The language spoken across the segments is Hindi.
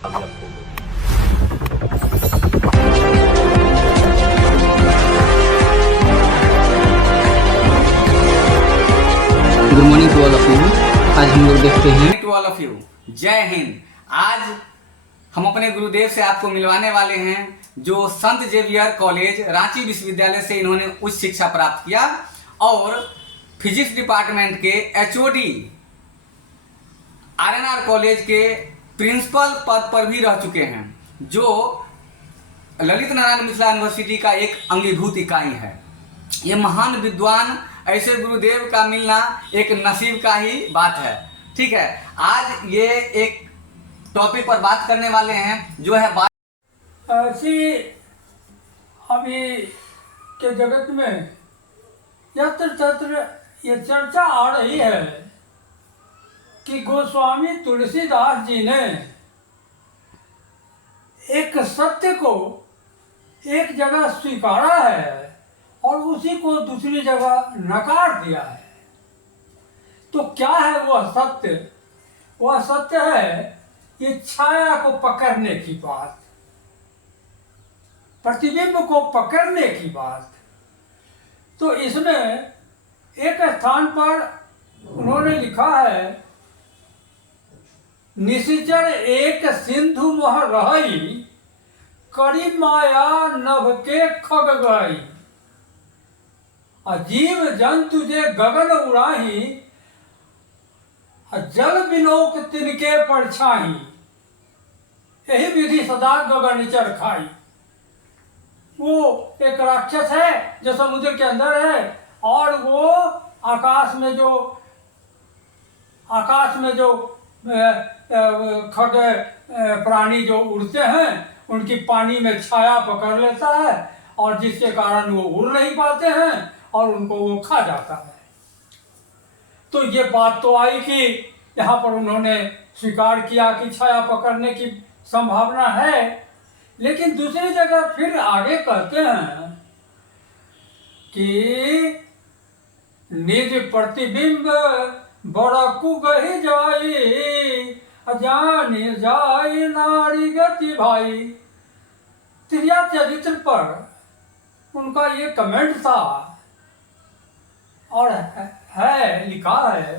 Good morning to all of you. आज हम लोग देखते हैं टू ऑल ऑफ यू, जय हिंद। आज हम अपने गुरुदेव से आपको मिलवाने वाले हैं, जो संत जेवियर कॉलेज रांची विश्वविद्यालय से इन्होंने उच्च शिक्षा प्राप्त किया और फिजिक्स डिपार्टमेंट के एचओडी आरएनआर कॉलेज के प्रिंसिपल पद पर भी रह चुके हैं, जो ललित नारायण मिथिला यूनिवर्सिटी का एक अंगीभूत इकाई है। ये महान विद्वान, ऐसे गुरुदेव का मिलना एक नसीब का ही बात है। ठीक है, आज ये एक टॉपिक पर बात करने वाले हैं, जो है ऐसी अभी के जगत में यत्र तत्र ये चर्चा आ रही है कि गोस्वामी तुलसीदास जी ने एक सत्य को एक जगह स्वीकारा है और उसी को दूसरी जगह नकार दिया है। तो क्या है वह सत्य? वह सत्य है ये छाया को पकड़ने की बात, प्रतिबिंब को पकड़ने की बात। तो इसमें एक स्थान पर उन्होंने लिखा है, निशिचर एक सिंधु मोह रही, करी माया नभ के खग गई, अजीव जंतु जे गगन उड़ाही, जल बिनोक तिनके परछाही, यही विधि सदा गगन चर खाई। वो एक राक्षस है जो समुद्र के अंदर है और वो आकाश में जो खग प्राणी जो उड़ते हैं उनकी पानी में छाया पकड़ लेता है और जिसके कारण वो उड़ नहीं पाते हैं और उनको वो खा जाता है। तो ये बात तो आई कि यहाँ पर उन्होंने स्वीकार किया कि छाया पकड़ने की संभावना है, लेकिन दूसरी जगह फिर आगे कहते हैं कि निज प्रतिबिंब बड़कु गही जाई, अजानी जाई नारी गति भाई। त्रिया चरित्र पर उनका ये कमेंट था और है लिखा है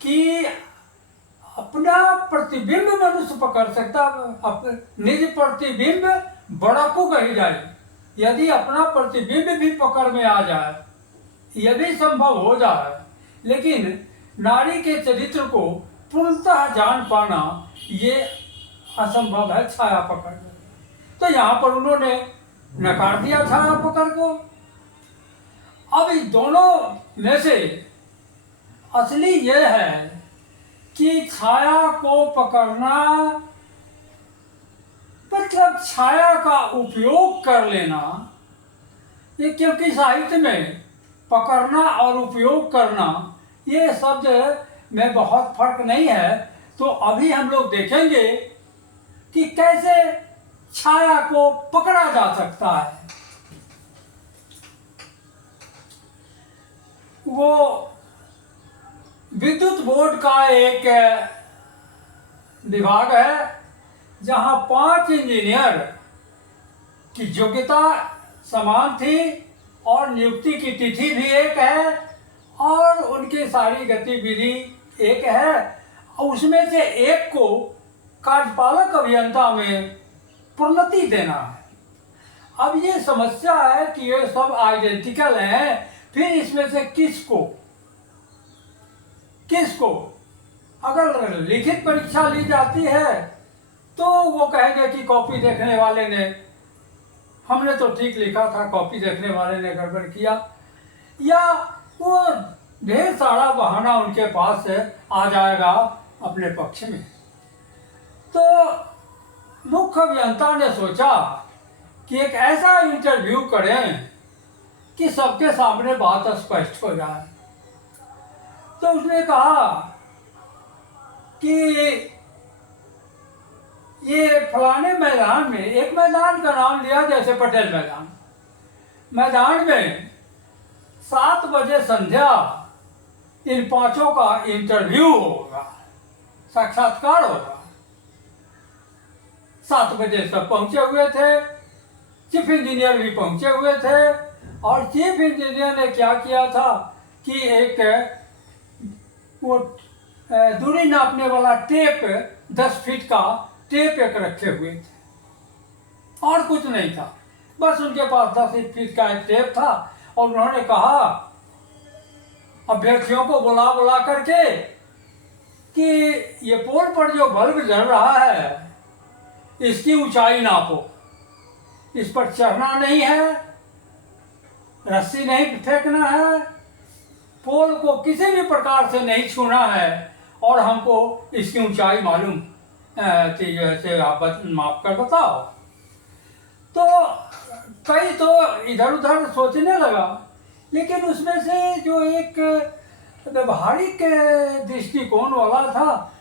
कि अपना प्रतिबिंब मनुष्य पकड़ सकता, निज प्रतिबिंब बड़कु कही जाए। यदि अपना प्रतिबिंब भी पकड़ में आ जाए, यह भी संभव हो जाए, लेकिन नारी के चरित्र को पूर्णतः जान पाना ये असंभव है छाया पकड़। तो यहाँ पर उन्होंने नकार दिया छाया पकड़ को। अब इस दोनों में से असली ये है कि छाया को पकड़ना मतलब छाया का उपयोग कर लेना, ये क्योंकि साहित्य में पकड़ना और उपयोग करना ये शब्द में बहुत फर्क नहीं है। तो अभी हम लोग देखेंगे कि कैसे छाया को पकड़ा जा सकता है। वो विद्युत बोर्ड का एक विभाग है जहां 5 इंजीनियर की योग्यता समान थी और नियुक्ति की तिथि भी एक है और उनकी सारी गतिविधि एक है। उसमें से एक को कार्यपालक अभियंता में प्रोन्नति देना है। अब ये समस्या है कि ये सब आइडेंटिकल हैं, फिर इसमें से किसको अगर लिखित परीक्षा ली जाती है तो वो कहेंगे कि कॉपी देखने वाले ने, हमने तो ठीक लिखा था, कॉपी देखने वाले ने गड़बड़ किया, या वो ढेर सारा बहाना उनके पास से आ जाएगा अपने पक्ष में। तो मुख्य अभियंता ने सोचा कि एक ऐसा इंटरव्यू करें कि सबके सामने बात स्पष्ट हो जाए। तो उसने कहा कि ये फलाने मैदान में, एक मैदान का नाम लिया जैसे पटेल मैदान में 7 बजे संध्या इन 5 का इंटरव्यू होगा, साक्षात्कार होगा। 7 बजे सब पहुंचे हुए थे, चीफ इंजीनियर भी पहुंचे हुए थे। और चीफ इंजीनियर ने क्या किया था कि एक वो दूरी नापने वाला टेप 10 फीट का टेप एक रखे हुए थे, और कुछ नहीं था, बस उनके पास 10 फीट का एक टेप था। और उन्होंने कहा अभ्यर्थियों को बुला बुला करके कि ये पोल पर जो बल्ब जल रहा है इसकी ऊंचाई नापो, इस पर चढ़ना नहीं है, रस्सी नहीं फेंकना है, पोल को किसी भी प्रकार से नहीं छूना है, और हमको इसकी ऊंचाई मालूम से आप माप कर बताओ। तो कई तो इधर उधर सोचने लगा, लेकिन उसमें से जो एक व्यवहारिक दृष्टिकोण वाला था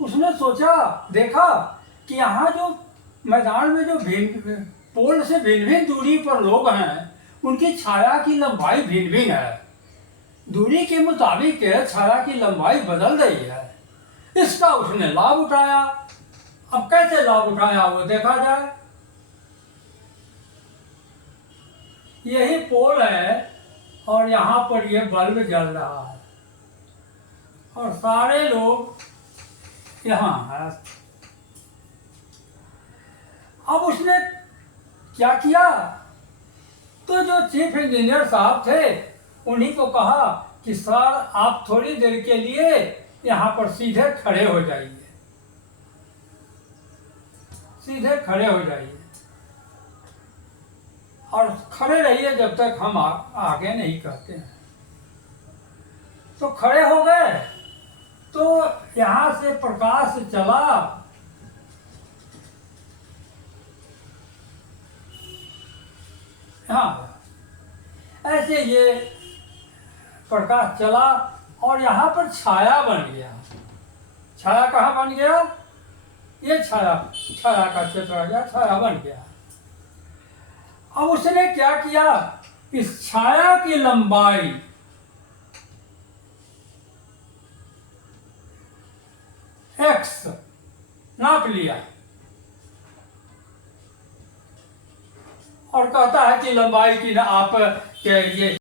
उसने सोचा, देखा कि यहाँ जो मैदान में जो भिन्न पोल से भिन्न भिन्न दूरी पर लोग हैं उनकी छाया की लंबाई भिन्न भिन्न है, दूरी के मुताबिक छाया की लंबाई बदल रही है। इसका उसने लाभ उठाया। अब कैसे लाभ उठाया वो देखा जाए। यही पोल है और यहाँ पर ये बल्ब जल रहा है और सारे लोग यहाँ हैं। अब उसने क्या किया, तो जो चीफ इंजीनियर साहब थे उन्हीं को कहा कि सर आप थोड़ी देर के लिए यहाँ पर सीधे खड़े हो जाइए, सीधे खड़े हो जाइए और खड़े रहिए जब तक हम आगे नहीं कहते हैं। तो खड़े हो गए, तो यहाँ से प्रकाश चला, हाँ ऐसे ये प्रकाश चला और यहाँ पर छाया बन गया। छाया कहाँ बन गया, ये छाया का क्षेत्र आ गया, छाया बन गया। अब उसने क्या किया, इस छाया की लंबाई x नाप लिया और कहता है कि लंबाई की ना आप के ये